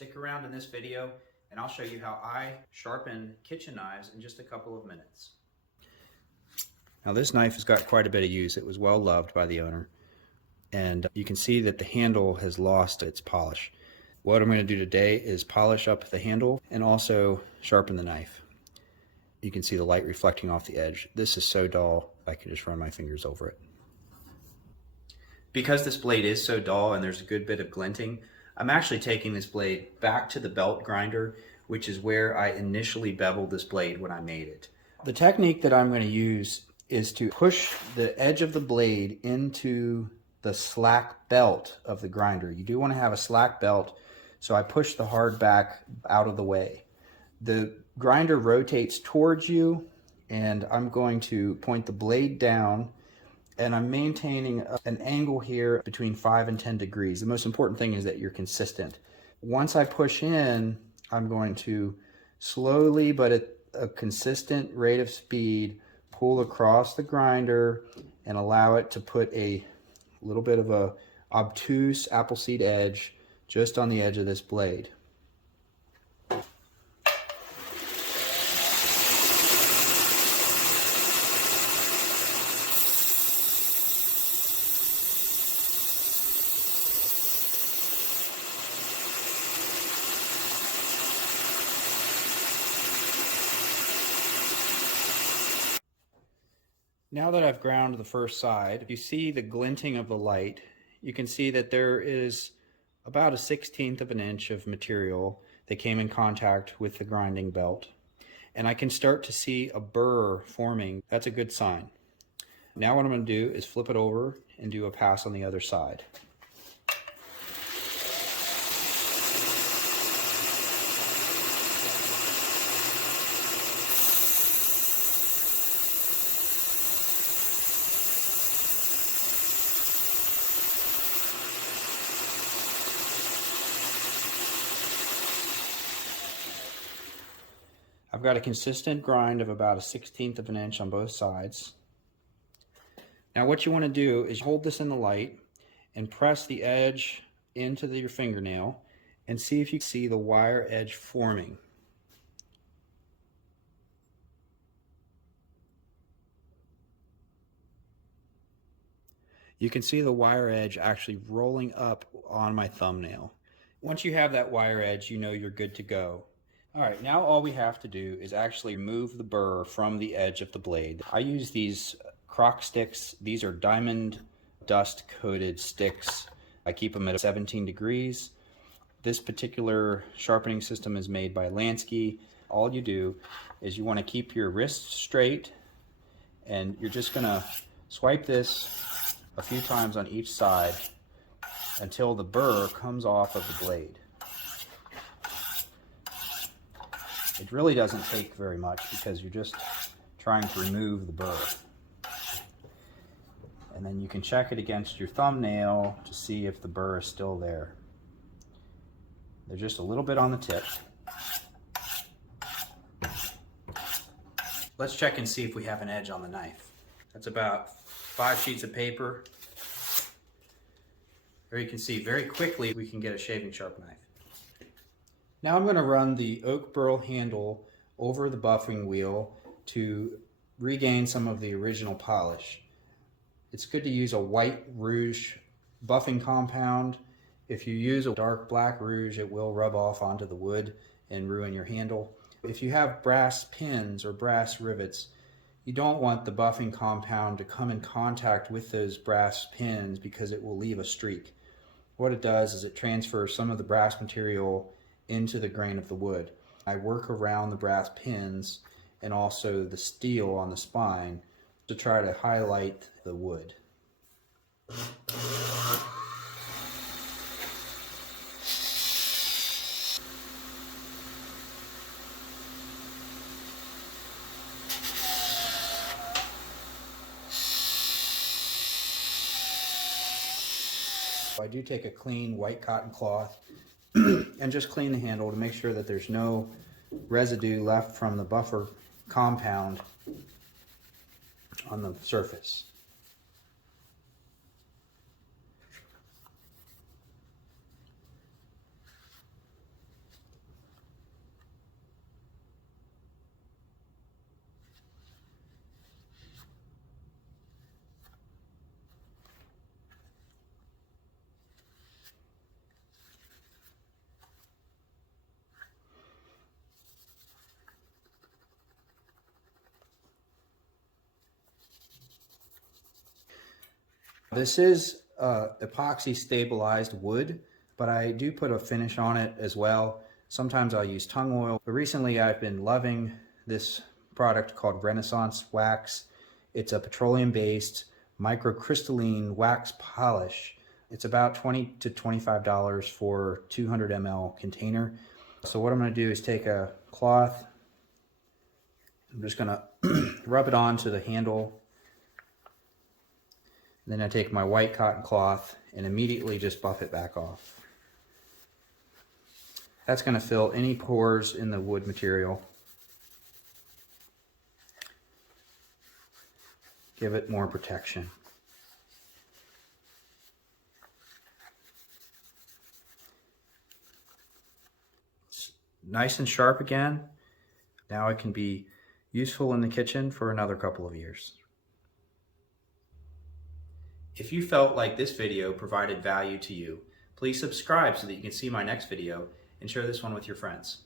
Stick around in this video and I'll show you how I sharpen kitchen knives in just a couple of minutes. Now this knife has got quite a bit of use. It was well loved by the owner, and you can see that the handle has lost its polish. What I'm going to do today is polish up the handle and also sharpen the knife. You can see the light reflecting off the edge. This is so dull, I can just run my fingers over it. Because this blade is so dull and there's a good bit of glinting, I'm actually taking this blade back to the belt grinder, which is where I initially beveled this blade when I made it. The technique that I'm going to use is to push the edge of the blade into the slack belt of the grinder. You do want to have a slack belt, so I push the hard back out of the way. The grinder rotates towards you, and I'm going to point the blade down, and I'm maintaining an angle here between 5 and 10 degrees. The most important thing is that you're consistent. Once I push in, I'm going to slowly but at a consistent rate of speed pull across the grinder and allow it to put a little bit of a obtuse appleseed edge just on the edge of this blade. Now that I've ground the first side, you see the glinting of the light. You can see that there is about a 1/16 of an inch of material that came in contact with the grinding belt. And I can start to see a burr forming. That's a good sign. Now what I'm going to do is flip it over and do a pass on the other side. I've got a consistent grind of about a 1/16 of an inch on both sides. Now what you want to do is hold this in the light and press the edge into your fingernail and see if you see the wire edge forming. You can see the wire edge actually rolling up on my thumbnail. Once you have that wire edge, you know you're good to go. All right, now all we have to do is actually remove the burr from the edge of the blade. I use these crock sticks. These are diamond dust coated sticks. I keep them at 17 degrees. This particular sharpening system is made by Lansky. All you do is you want to keep your wrist straight, and you're just going to swipe this a few times on each side until the burr comes off of the blade. It really doesn't take very much because you're just trying to remove the burr. And then you can check it against your thumbnail to see if the burr is still there. They're just a little bit on the tip. Let's check and see if we have an edge on the knife. That's about 5 sheets of paper. There you can see very quickly we can get a shaving sharp knife. Now I'm going to run the oak burl handle over the buffing wheel to regain some of the original polish. It's good to use a white rouge buffing compound. If you use a dark black rouge, it will rub off onto the wood and ruin your handle. If you have brass pins or brass rivets, you don't want the buffing compound to come in contact with those brass pins because it will leave a streak. What it does is it transfers some of the brass material into the grain of the wood. I work around the brass pins and also the steel on the spine to try to highlight the wood. I do take a clean white cotton cloth and just clean the handle to make sure that there's no residue left from the buffer compound on the surface. This is epoxy stabilized wood, but I do put a finish on it as well. Sometimes I'll use tung oil, but recently I've been loving this product called Renaissance Wax. It's a petroleum-based microcrystalline wax polish. It's about $20 to $25 for 200 ml container. So what I'm going to do is take a cloth. I'm just going to rub it onto the handle. Then I take my white cotton cloth and immediately just buff it back off. That's going to fill any pores in the wood material. Give it more protection. It's nice and sharp again. Now it can be useful in the kitchen for another couple of years. If you felt like this video provided value to you, please subscribe so that you can see my next video and share this one with your friends.